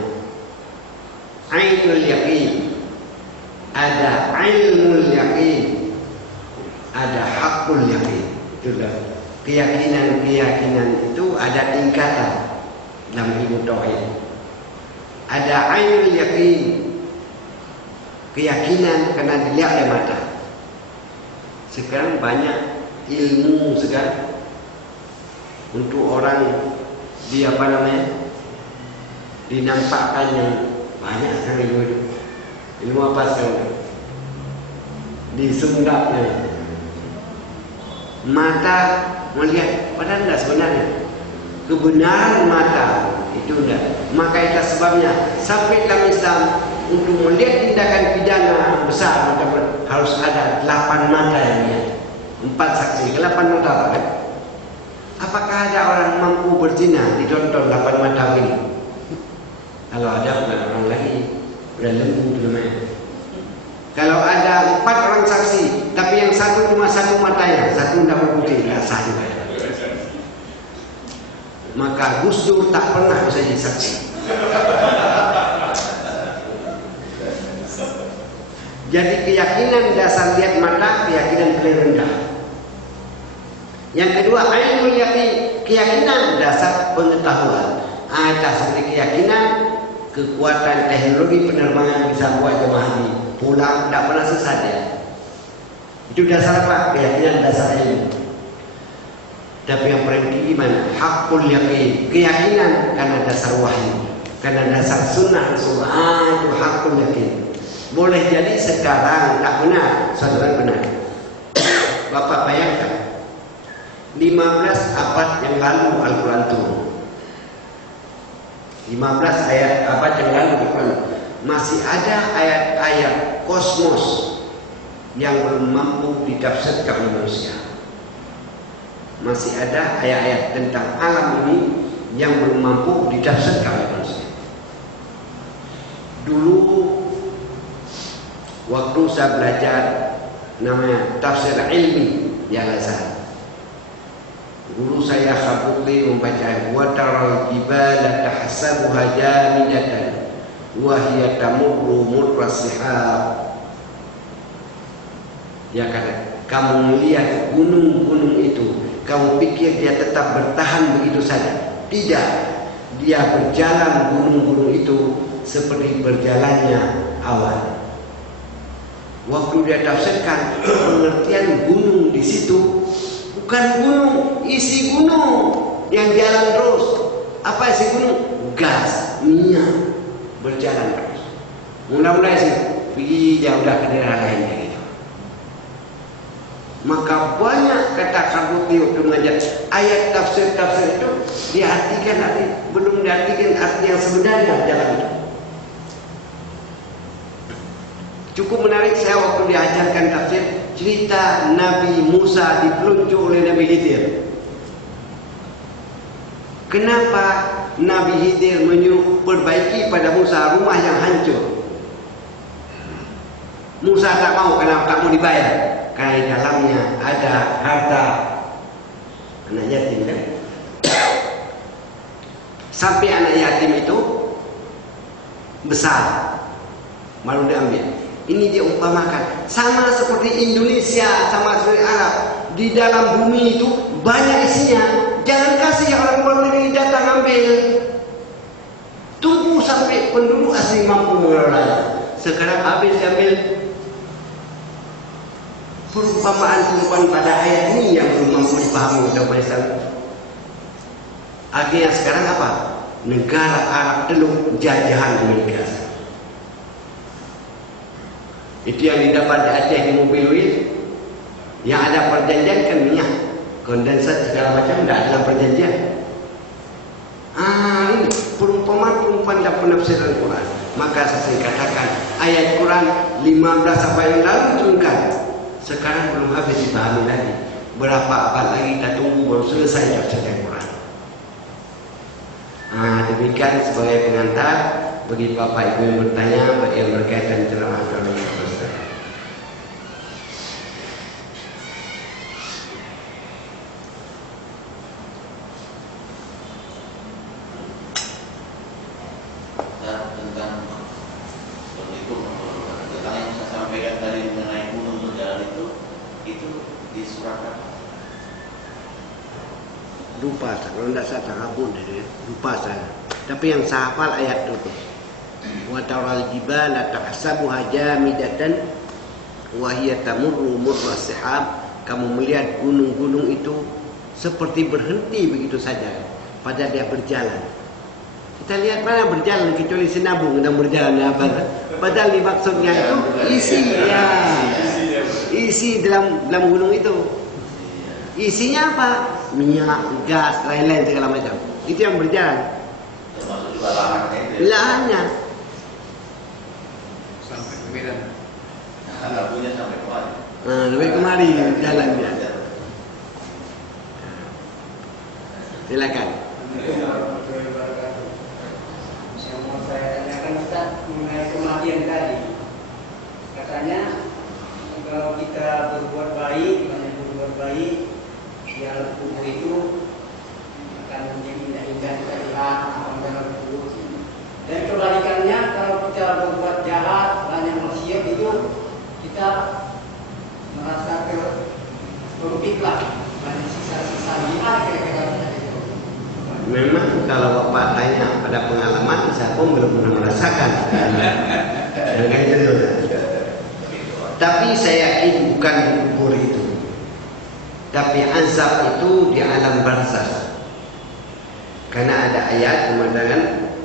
ainul yaqin, ada ilmul yaqin, ada haqqul yaqin. Itulah keyakinan itu ada tingkatan dalam ilmu tauhid. Ada ainul yaqin, keyakinan karena dilihat oleh mata. Sekarang banyak ilmu sekarang untuk orang dia apa namanya dinampakkan yang banyak sekali ilmu apa sekarang disundapnya mata melihat, padahal tidak sebenarnya kebenaran mata itu tidak. Maka itu sebabnya sampai dalam Islam untuk melihat tindakan pidana besar harus ada 8 mata yang lihat, 4 saksi, 8 mata kan? Apakah ada orang mampu berzina ditonton 8 mata ini? Kalau ada bukan orang lagi, udah lembu namanya. Kalau ada 4 orang saksi, tapi yang satu cuma 1 matanya, satu tidak berbukti, tidak sah juga. Maka Gus Dur tak pernah bisa jadi saksi. Jadi keyakinan dasar lihat mata, keyakinan paling rendah. Yang kedua, ilmu yakin, keyakinan dasar pengetahuan. Ada seperti keyakinan, kekuatan teknologi penerbangan bisa buat jemaah haji pulang tidak pernah sesat ya. Itu dasar apa? Keyakinan dasar ilmu. Tapi yang paling tinggi mana? Hakul yakin, keyakinan karena dasar wahyu, karena dasar sunnah Rasulullah. Itu hakul yakin. Boleh jadi sekarang tak benar, saudara benar. Bapak bayangkan 15 abad yang lalu Al-Quran turun. 15 abad yang lalu Al-Quran. Masih ada ayat-ayat kosmos yang belum mampu ditafsirkan oleh manusia. Masih ada ayat-ayat tentang alam ini yang belum mampu ditafsirkan oleh manusia. Dulu waktu saya belajar namanya tafsir ilmi di Al-Azhar, guru saya Khabuti membaca wa taral jibala tahsabuha jamidatan wa hiya tamurru murras sihab. Dia kata, kamu melihat gunung-gunung itu, kamu pikir dia tetap bertahan begitu saja? Tidak, dia berjalan gunung-gunung itu seperti berjalannya awan. Waktu dia tafsirkan pengertian gunung di situ, bukan gunung, isi gunung yang jalan terus. Apa isi gunung? Gas, minyak, berjalan terus. Mula-mula sih pergi jauh dah ke daerah lainnya gitu. Maka banyak kata Khabuti waktu mengajar ayat tafsir-tafsir itu diartikan arti, belum diartikan arti yang sebenarnya dalam itu. Cukup menarik saya waktu diajarkan tafsir cerita Nabi Musa dipeluncur oleh Nabi Khidir. Kenapa Nabi Khidir menyuruh perbaiki pada Musa rumah yang hancur? Musa tak mau, karena tak mau dibayar, karena di dalamnya ada harta anak yatim kan? Sampai anak yatim itu besar, malu diambil. Ini diumpamakan sama seperti Indonesia, sama seperti Arab. Di dalam bumi itu banyak isinya. Jangan kasih orang luar negeri datang ambil. Tunggu sampai penduduk asli mampu mengelolanya. Sekarang habis diambil. Perumpamaan pada ayat ini yang belum mampu dipahami oleh umat Islam. Akhirnya sekarang apa? Negara Arab Teluk jajahan Amerika. Itu yang didapat di Aceh di mobil wheel. Yang ada perjanjian kan minyak kondensat segala macam tidak dalam perjanjian. Ini perumpamaan dan penafsiran Quran. Maka saya sering katakan ayat Quran 15 apa yang lalu turunkan. Sekarang belum habis dipahami lagi. Berapa abad lagi kita tunggu baru selesai tafsir Quran. Demikian sebagai pengantar bagi Bapak Ibu yang bertanya yang berkaitan ceramah kami. Lupa, kalau tidak saya terabun lupa saya. Tapi yang saya hafal ayat itu. Wa taral jibala tahsabuha jamidatan wa hiya tamurru murras sihab. Kamu melihat gunung-gunung itu seperti berhenti begitu saja, padahal dia berjalan. Kita lihat mana berjalan kecuali sinabung dan berjalan apa? Padahal dimaksudnya itu isi dalam gunung itu. Isinya apa? Minyak, gas, lain-lain segala macam. Itu yang berjalan. Termasuk juga lahannya. Sampai ke Medan. Nah, punya sampai kemari. Sampai kemari jalannya. Silakan. Yang mau saya tanyakan Ustaz mengenai kematian tadi. Katanya kalau kita berbuat baik, di alam kubur itu akan menjadi indah-indah kita lihat alam dalam kubur. Dan kebalikannya kalau kita berbuat jahat, banyak maksiat itu kita merasa terhimpitlah banyak sisa ada pengalaman, saya pun belum pernah merasakan. Dengan itu. Tapi saya yakin bukan di kubur itu. Tapi azab itu di alam barzakh. Karena ada ayat mengatakan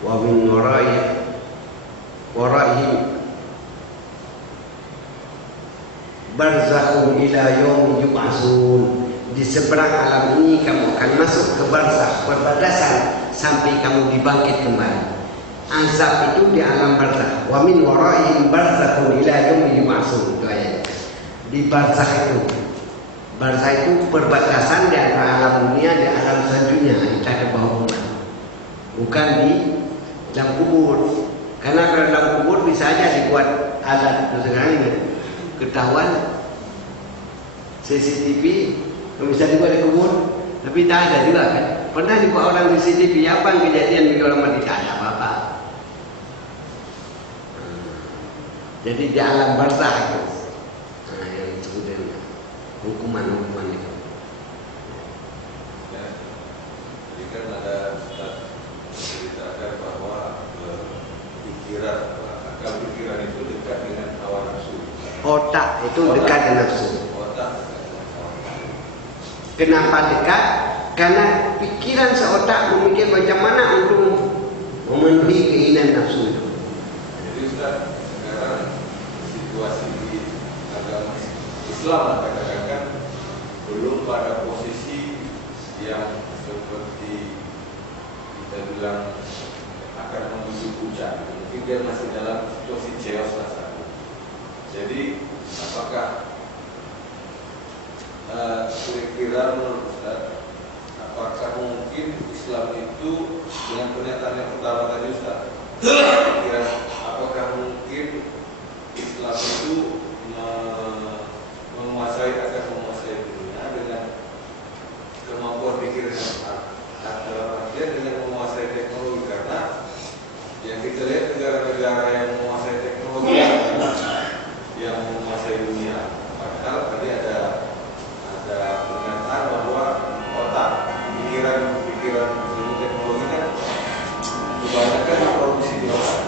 wa min waraihim barzakhun ila yaumi yub'atsun. Di seberang alam ini kamu akan masuk ke barzakh, perbatasan sampai kamu dibangkit kembali. Azab itu di alam barzakh. Wa min waraihim barzakhun ila yaumi yub'atsun. Itu ayat. Di barzakh itu. Barzakh itu perbatasan di antara alam dunia dan alam selanjutnya. Itu ada hubungan. Bukan di dalam kubur. Karena kalau dalam kubur bisa aja dibuat alat sekarang ini. Ketahuan CCTV bisa dibuat di kubur, tapi tak ada juga kan. Pernah dibuat orang di CCTV apa kejadian bagi orang mati, tak ada apa-apa. Jadi di alam barzakh itu. Nah, yang disebut dengan hukuman-hukuman itu. Ya, jadi kan ada ceritakan bahwa pikiran, akal pikiran itu dekat dengan hawa nafsu. Otak itu dekat dengan nafsu. Otak. Kenapa dekat? Karena pikiran seotak memikir macam mana untuk memenuhi keinginan nafsu itu. Jadi Ustaz, sekarang situasi di agama Islam katakan belum pada posisi yang seperti kita bilang akan menuju puncak. Mungkin dia masih dalam situasi chaos lah saat ini. Jadi apakah kira-kira menurut Ustaz, apakah mungkin Islam itu dengan pernyataan yang pertama tadi Ustaz, kira apakah mungkin Islam itu menguasai akan menguasai dunia dengan kemampuan pikiran atau artinya dengan menguasai teknologi? Karena yang kita lihat negara-negara yang menguasai teknologi yang menguasai dunia, padahal tadi ada pernyataan bahwa otak pikiran ilmu teknologi kan kebanyakan produksi di otak.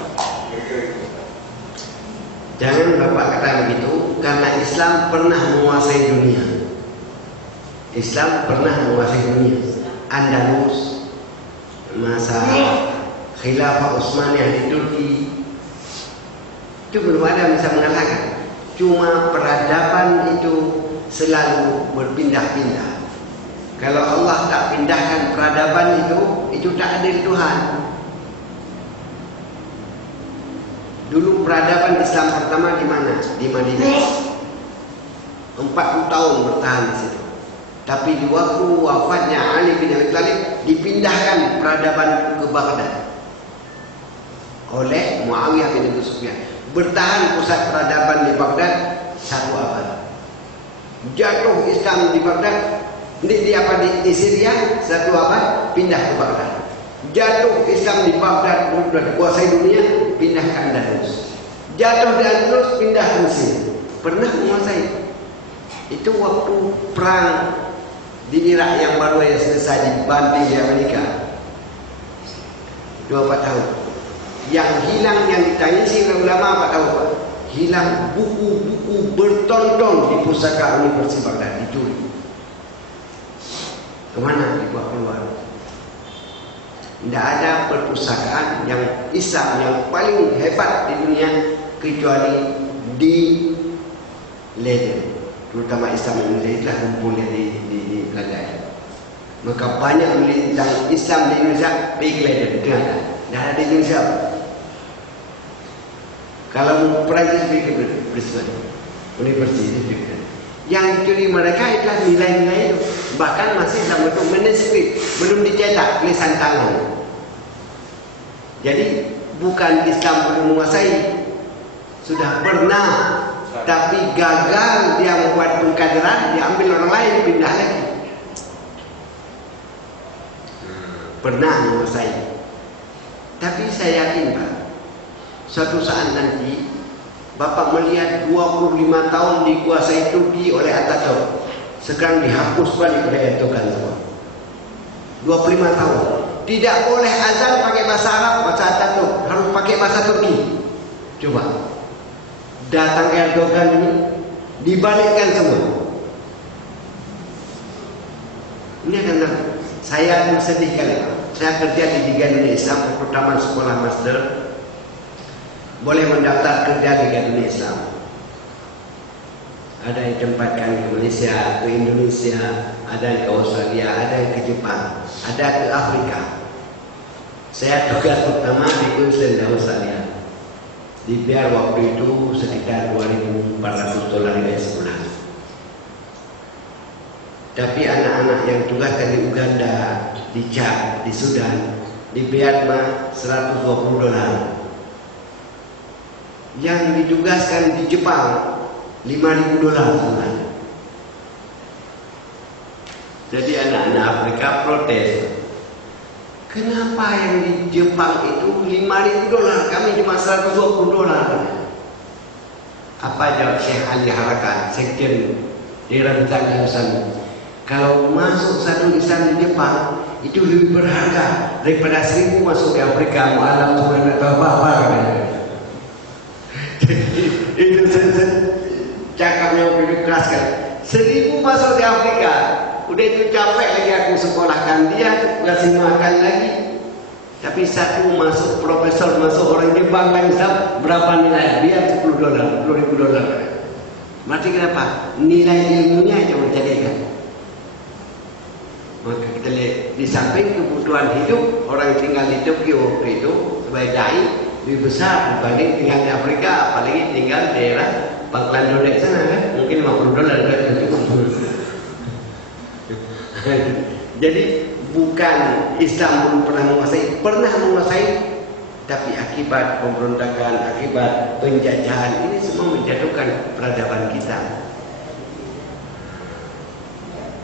Jangan Bapak kata begitu, karena Islam pernah menguasai dunia. Islam pernah menguasai dunia. Andalus, masa Khilafah Utsmaniyah di Turki, itu belum ada yang bisa mengalahkan. Cuma peradaban itu selalu berpindah-pindah. Kalau Allah tak pindahkan peradaban itu tak adil Tuhan. Dulu peradaban Islam pertama di mana? Di Madinah. 40 tahun bertahan di situ. Tapi di waktu wafatnya Ali bin Abi Thalib dipindahkan peradaban ke Baghdad oleh Muawiyah bin Abi Sufyan. Bertahan pusat peradaban di Baghdad 1 abad. Jatuh Islam di Baghdad, di Syria 1 abad, pindah ke Baghdad. Jatuh Islam di Baghdad, sudah dikuasai dunia, pindah ke Andalus. Jatuh di Andalus, pindah ke Mesir. Pernah menguasai. Itu waktu perang di Irak yang baru yang selesai dibanting di Amerika 2-4 tahun. Yang hilang, yang ditangisi oleh ulama apa tahu Pak? Hilang buku-buku bertonton di pusaka Universitas Baghdad, dicuri. Kemana? Dibawa keluar. Tidak ada perpustakaan yang Islam yang paling hebat di dunia kecuali di Leiden. Terutama Islam Indonesia telah kumpul di Belanda. Maka banyak tentang Islam di Indonesia pergi ke Leiden. Tidak ada di Indonesia. Kalau Perancis pergi ke Brisbane Universitas. Yang dicuri mereka adalah nilai-nilai itu. Bahkan masih dalam bentuk manuskrip, belum dicetak, tulisan tangan. Jadi bukan Islam belum menguasai, sudah pernah, tapi gagal dia membuat pengkaderan, diambil orang lain, pindah lagi. Pernah menguasai. Tapi saya yakin Pak, suatu saat nanti Bapak melihat 25 tahun dikuasai Turki oleh Atatürk. Sekarang dihapus balik oleh Erdogan semua. 25 tahun. tidak boleh azan pakai bahasa Arab, bahasa Ataturk, harus pakai bahasa Turki. Coba datang ke Erdogan ini, dibalikkan semua. Ini karena saya sedih kali. Saya kerja di Liga Indonesia, pertama sekolah master, boleh mendaftar kerja di Liga Indonesia. Ada yang tempatkan ke Malaysia, ke Indonesia, ada yang ke Australia, ada yang ke Jepang, ada ke Afrika. Saya tugas pertama di Queensland, Australia. Dibayar waktu itu sekitar $2.400 sebulan. Tapi anak-anak yang tugaskan di Uganda, di Chad, di Sudan, dibayar $120. Yang ditugaskan di Jepang $5.000 sebulan. Jadi anak-anak Afrika protes. Kenapa yang di Jepang itu $5.000, kami cuma $120? Apa jawab Syekh Ali Harakat, Sekjen Dewan Tangasan? Kalau masuk satu lisan di Jepang itu lebih berharga daripada 1.000 masuk ke Afrika. Mu'alam Tuhan atau apa-apa katanya. Itu cakapnya lebih keras kan. 1.000 masuk di Afrika, udah itu capek lagi aku sekolahkan dia, kasih makan lagi. Tapi satu masuk profesor, masuk orang Jepang kan berapa nilai? Dia $10.000, $10.000. Berarti kenapa? Nilai ilmunya aja menjadikan. Maka kita lihat di samping kebutuhan hidup orang tinggal di Tokyo waktu itu sebagai dai lebih besar dibanding tinggal di Afrika, apalagi tinggal di daerah Bangladesh sana kan, mungkin $50 Jadi bukan Islam pernah menguasai, tapi akibat pemberontakan, akibat penjajahan ini semua menjatuhkan peradaban kita.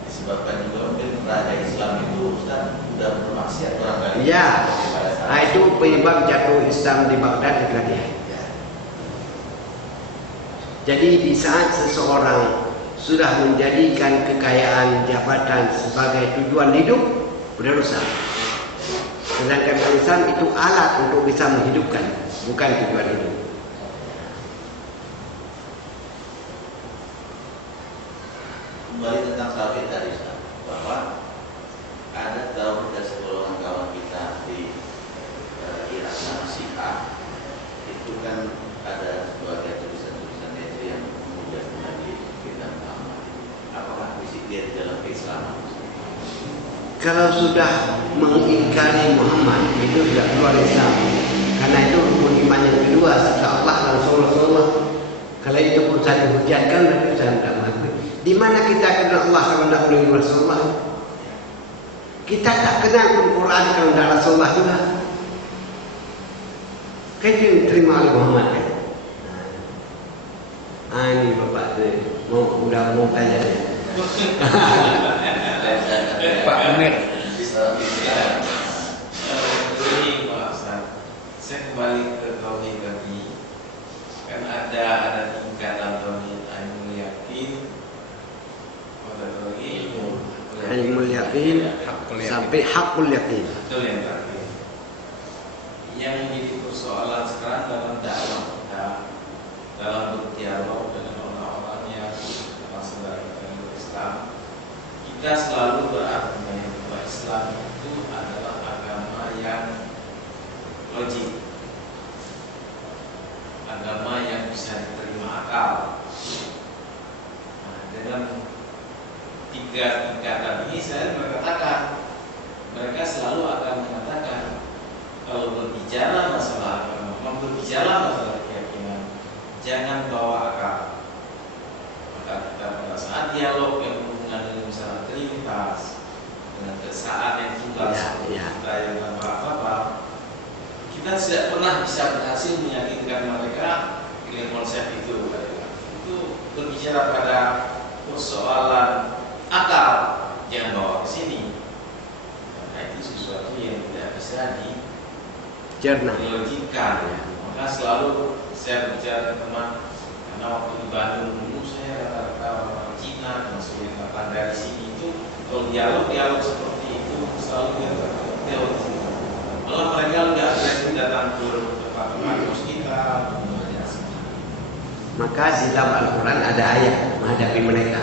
Disebabkan juga mungkin raja Islam itu Ustaz sudah bermaksiat barangkali. Ya, nah itu penyebab jatuh Islam di Baghdad tadi. Jadi di saat seseorang sudah menjadikan kekayaan jabatan sebagai tujuan hidup, berdosa. Sedangkan Islam itu alat untuk bisa menghidupkan, bukan tujuan hidup. Kembali tentang tauhid tadi Ustaz, bahwa ada tauhid dari segolongan kawan kita di Irak sama Syiah, itu kan ada sebagai tulisan-tulisan itu yang kemudian Nabi kita Muhammad. Apakah fisik dia di dalam keislaman? Kalau sudah mengingkari Muhammad itu sudah keluar Islam, karena itu rukun iman yang kedua setelah Allah dan Rasulullah. Kalau itu pun saya dihujatkan, nanti saya tidak mengakui. Di mana kita kenal Allah kalau tidak oleh Rasulullah? Kita tak kenal pun Quran kalau tidak Rasulullah juga. Kita terima oleh Muhammad. Ini bapak udah mau tanya. Pak Amir. Ini Pak Ustaz, saya kembali ke tauhid tadi. Kan ada tingkatan tauhid ainul yakin, ada tauhid Ilmul yakin sampai hakul yakin. Betul yang terakhir. Yang menjadi persoalan sekarang dalam dakwah kita, dalam berdialog dengan orang-orang yang masuk dalam Islam, kita selalu berargumen bahwa Islam itu adalah agama yang logik, agama yang bisa diterima akal. Nah, dengan tiga tingkatan ini saya berkatakan, mereka selalu akan mengatakan kalau berbicara masalah agama, berbicara masalah keyakinan, jangan bawa akal. Maka kita pada saat dialog yang berhubungan dengan masalah trinitas, dengan keesaan yang tunggal kita yang tanpa apa-apa, kita tidak pernah bisa berhasil meyakinkan mereka dengan konsep itu. Itu berbicara pada persoalan akal, jangan bawa ke sini. Karena itu sesuatu yang tidak bisa dilogikkan. Maka selalu saya bicara ke teman, karena waktu di Bandung dulu saya rata-rata orang Cina termasuk yang datang dari sini itu, kalau dialog seperti itu selalu teori. Malah mereka udah datang ke tempat-tempat kita. Maka di dalam Al-Quran ada ayat menghadapi mereka.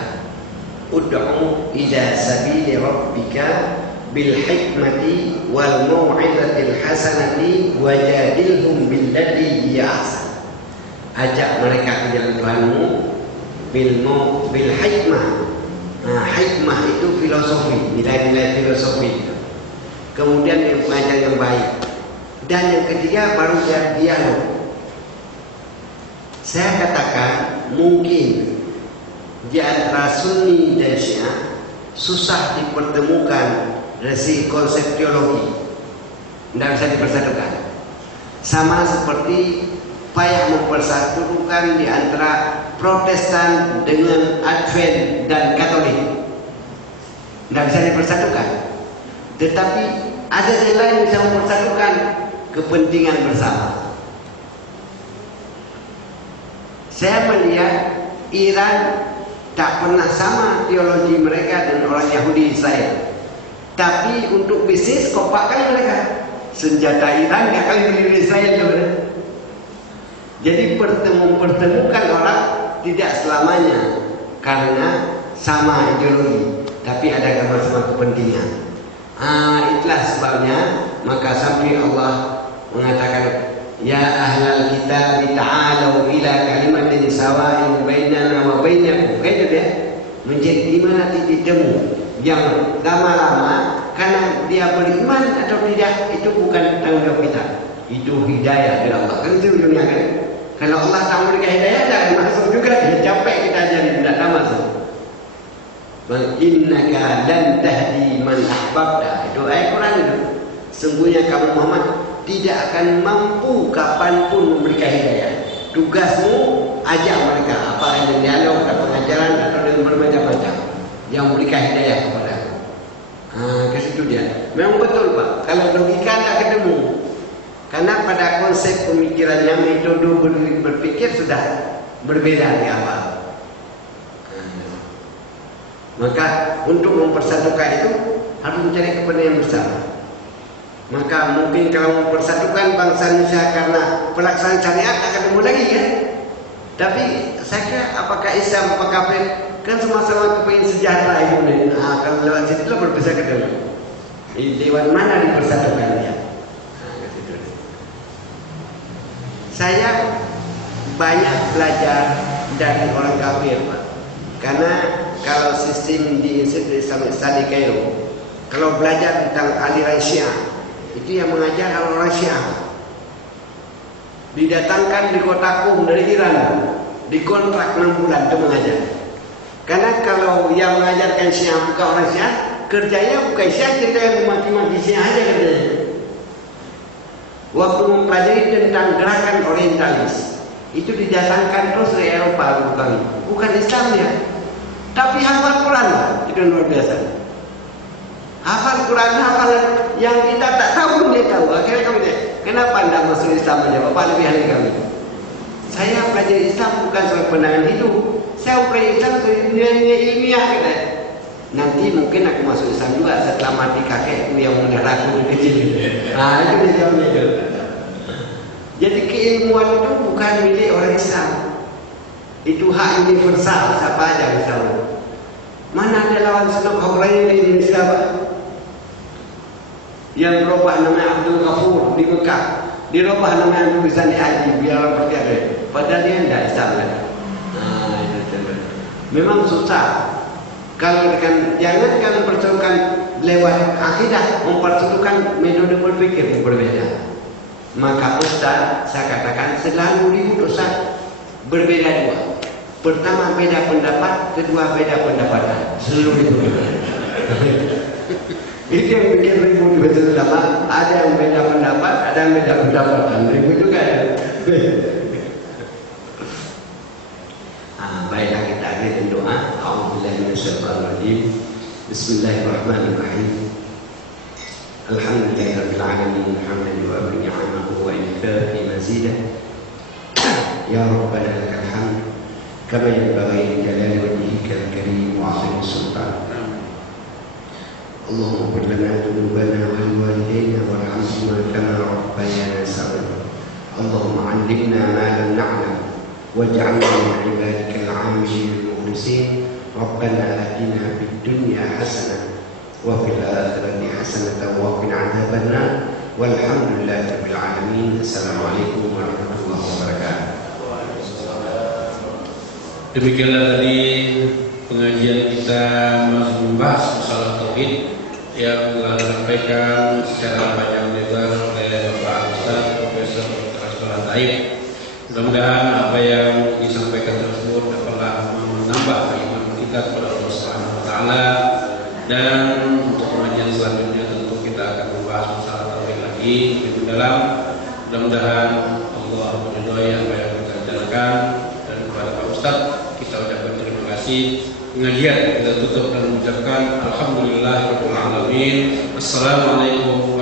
Ud'u ila sabili rabbika bil hikmati wal mau'izatil hasanati wajadilhum billati hiya ahsan. Ajak mereka ke jalan Tuhanmu bil hikmah. Nah, hikmah itu filosofi, nilai-nilai filosofi. Kemudian yang mengajar yang baik. Dan yang ketiga baru dialog. Saya katakan mungkin di antara Sunni dan Syiah susah dipertemukan dari konsep teologi, tidak bisa dipersatukan. Sama seperti payah mempersatukan di antara Protestan dengan Advent dan Katolik, tidak bisa dipersatukan. Tetapi ada yang lain bisa mempersatukan kepentingan bersama. Saya melihat Iran tak pernah sama teologi mereka dengan orang Yahudi Israel. Tapi untuk bisnis kompak kali mereka. Senjata Iran gak kali beli Israel sebenarnya. Jadi pertemukan orang tidak selamanya karena sama ideologi, tapi ada sama-sama kepentingan. Itulah sebabnya maka sampai Allah mengatakan, ya ahlal kitab ta'alu ila kalimatin sawa'in bainana wa bainakum. Kayak dia menjadi di mana titik temu yang lama-lama karena dia beriman atau tidak itu bukan tanggung jawab kita. Itu hidayah dari Allah. Kan itu ujungnya kan. Kalau Allah tak memberikan hidayah jangan masuk juga. Dia capek kita jadi tidak masuk. Innaka lan tahdi man ahbabta. Itu ayat Quran itu. Sungguhnya kamu Muhammad tidak akan mampu kapanpun memberikan hidayah. Tugasmu ajak mereka apa yang dialog atau pengajaran atau dengan bermacam-macam yang memberikan hidayah kepada aku. Ke situ dia. Memang betul Pak. Kalau logika tak ketemu. Karena pada konsep pemikirannya metode berpikir sudah berbeda di awal. Maka untuk mempersatukan itu harus mencari kepentingan bersama. Maka mungkin kalau mempersatukan bangsa Indonesia karena pelaksanaan syariat akan ketemu lagi kan. Tapi saya kira apakah Islam apakah kafir kan sama-sama kepingin sejahtera itu. Kalau lewat situ lah berbisa ketemu. Lewat mana dipersatukan dia? Saya banyak belajar dari orang kafir Pak. Karena kalau sistem di Institut Islamic Study Cairo, kalau belajar tentang aliran Syiah, itu yang mengajar orang Syiah. Didatangkan di kota Qum dari Iran, dikontrak 6 bulan untuk mengajar. Karena kalau yang mengajarkan Syiah bukan orang Syiah, kerjanya bukan Syiah, cerita yang maki-maki Syiah aja kerjanya. Waktu mempelajari tentang gerakan orientalis, itu didatangkan terus dari Eropa bukan Islam ya. Tapi hafal Quran itu luar biasa. Hafal Quran, hafal yang kita tak tahu dia tahu. Akhirnya kami dia, kenapa anda masuk Islam aja? Bapak lebih ahli kami. Saya belajar Islam bukan soal pandangan hidup. Saya belajar Islam soal nilai ilmiah kita. Nanti mungkin aku masuk Islam juga setelah mati kakekku yang mengenal aku kecil. Itu dia jawabnya itu. Jadi keilmuan itu bukan milik orang Islam. Itu hak universal, siapa aja bisa. Mana ada lawan senang orang di Indonesia Pak? Yang berubah namanya Abdul Ghafur di Mekah, dirubah namanya tulisan di Haji biar orang percaya. Padahal dia tidak Islam kan? Itu memang susah. Kalau jangankan mempersoalkan lewat akidah, mempersoalkan metode berpikir yang berbeda. Maka Ustaz, saya katakan selalu ribut Ustaz berbeda dua. Pertama beda pendapat, kedua beda pendapatan. Seluruh itu. Itu yang bikin ribut betul sama. Ada yang beda pendapat, ada yang beda pendapatan. Ribut juga ya. Baiklah kita akhiri doa. A'udzubillahi minasyaitonir rajim. Bismillahirrahmanirrahim. Alhamdulillahirabbil alamin hamdan yu'abbi ni'amahu wa yukafi mazidah. Ya Rabbana lakal hamd kama yanbaghi li jalali wajhikal karim wa 'azimi sultan. اللهم اغفر لنا ذنوبنا ولوالدينا وارحمهما كما ربيانا صغيرا اللهم علمنا ما لم نعلم واجعلنا من عبادك العاملين المخلصين ربنا آتنا في الدنيا حسنة وفي الآخرة حسنة وقنا عذاب النار والحمد لله رب العالمين. السلام عليكم ورحمة الله وبركاته. Demikianlah tadi pengajian kita masih membahas masalah tauhid yang telah disampaikan secara panjang lebar oleh Bapak Ustaz Profesor Dr. Taib. Mudah-mudahan apa yang disampaikan tersebut dapatlah menambah iman kita kepada Allah Subhanahu wa taala, dan untuk pengajian selanjutnya tentu kita akan membahas masalah tauhid lagi lebih dalam. Mudah-mudahan Allah meridhai apa yang kita ajarkan, dan kepada Pak Ustaz kita ucapkan terima kasih. Pengajian kita tutup dan mengucapkan alhamdulillahirabbil alamin. Assalamualaikum